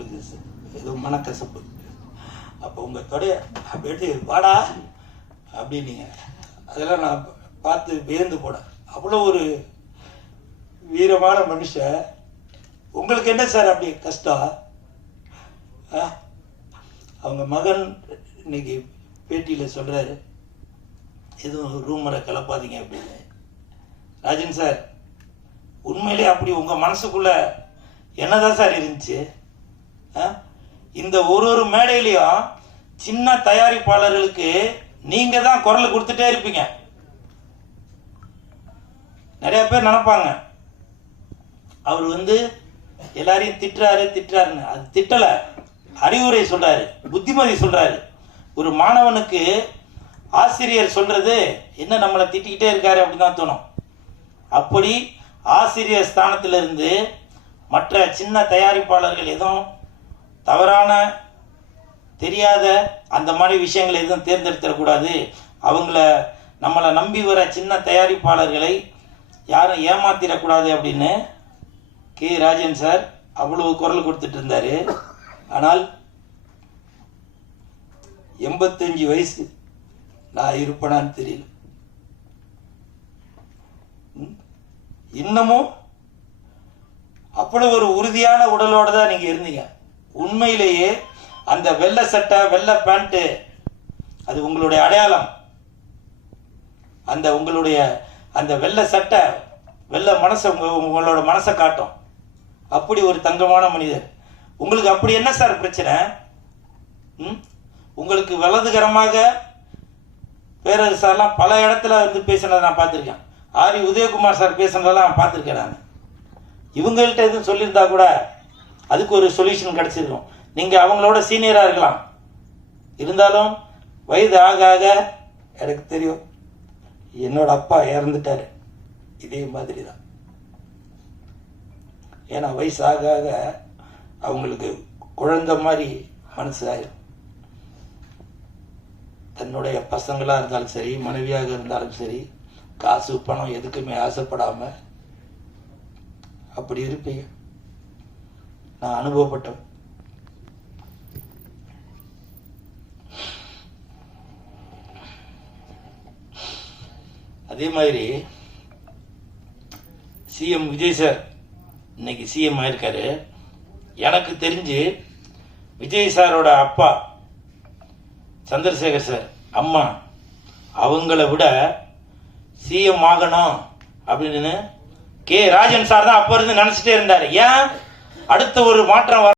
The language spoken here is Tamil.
உங்களுக்கு ஏதோ மனக்கசப்பு. அப்போ உங்கள் தொடைய அப்படி வாடா அப்படின்னீங்க. அதெல்லாம் நான் பார்த்து வியந்து போனேன். அவ்வளோ ஒரு வீரமான மனுஷன். உங்களுக்கு என்ன சார் அப்படி கஷ்டம்? அவங்க மகன் இன்னைக்கு பேட்டியில் சொல்கிறாரு, எதுவும் ரூமரை கிளப்பாதீங்க அப்படின்னு. ராஜன் சார், உண்மையிலே அப்படி உங்கள் மனசுக்குள்ள என்னதான் சார் இருந்துச்சு? இந்த ஒரு மேடையிலையும் சின்ன தயாரிப்பாளர்களுக்கு நீங்கள் தான் குரல் கொடுத்துட்டே இருப்பீங்க. நிறைய பேர் நினைப்பாங்க அவர் எல்லாரையும் திட்டுறாருன்னு. அது திட்டலை, அறிவுரை சொல்றாரு, புத்திமதி சொல்றாரு. ஒரு மாணவனுக்கு ஆசிரியர் சொல்றது என்ன, நம்மளை திட்டிக்கிட்டே இருக்காரு அப்படின்னு தான் தோணும். அப்படி ஆசிரியர் ஸ்தானத்திலிருந்து மற்ற சின்ன தயாரிப்பாளர்கள் எதுவும் தவறான தெரியாத அந்த மாதிரி விஷயங்களை எதுவும் தேர்ந்தெடுத்துடக்கூடாது. நம்மளை நம்பி வர சின்ன தயாரிப்பாளர்களை யாரும் ஏமாத்திடக்கூடாது அப்படின்னு கே ராஜன் சார் அவ்வளவு குரல் கொடுத்துட்டு இருந்தாரு. ஆனால் 85 வயசு நான் இருப்பேனான்னு தெரியல. இன்னமும் அவ்வளவு ஒரு உறுதியான உடலோட தான் நீங்க இருந்தீங்க. உண்மையிலேயே அந்த வெள்ளை சட்டை வெள்ளை பேண்ட் அது உங்களுடைய அடையாளம். உங்களுடைய அந்த வெள்ளை சட்டை வெள்ளை மனசை உங்களோட மனசை காட்டும். அப்படி ஒரு தங்கமான மனிதர். உங்களுக்கு அப்படி என்ன சார் பிரச்சனை? உங்களுக்கு வலதுகரமாக பேரரசர்லாம் பல இடத்துல பேசினதை நான் பார்த்துருக்கேன். ஆரி உதயகுமார் சார் பேசினதெல்லாம் நான் பார்த்துருக்கேன். நான் இவங்கள்ட்ட எதுவும் சொல்லியிருந்தா கூட அதுக்கு ஒரு சொல்யூஷன் கிடைச்சிருக்கும். நீங்கள் அவங்களோட சீனியராக இருக்கலாம். இருந்தாலும் வயது ஆக ஆக எனக்கு தெரியும், என்னோட அப்பா இறந்துட்டாரு. இதே மாதிரி தான். ஏன்னா வயசு ஆக ஆக அவங்களுக்கு குழந்தை மாதிரி மனசு ஆயிடும். தன்னுடைய பசங்களாக இருந்தாலும் சரி, மனைவியாக இருந்தாலும் சரி, காசு பணம் எதுக்குமே ஆசைப்படாம அப்படி இருப்பீங்க. நான் அனுபவப்பட்டேன். அதே மாதிரி சிஎம் விஜய் சார் இன்னைக்கு சிஎம் ஆயிருக்காரு. எனக்கு தெரிஞ்சு விஜய் சாரோட அப்பா சந்திரசேகர் சார் அம்மா அவங்கள விட சிஎம் ஆகணும் அப்படின்னு கே ராஜன் சார் தான் அப்ப இருந்து நினைச்சிட்டே இருந்தாரு. ஏன் அடுத்த ஒரு மாற்றம்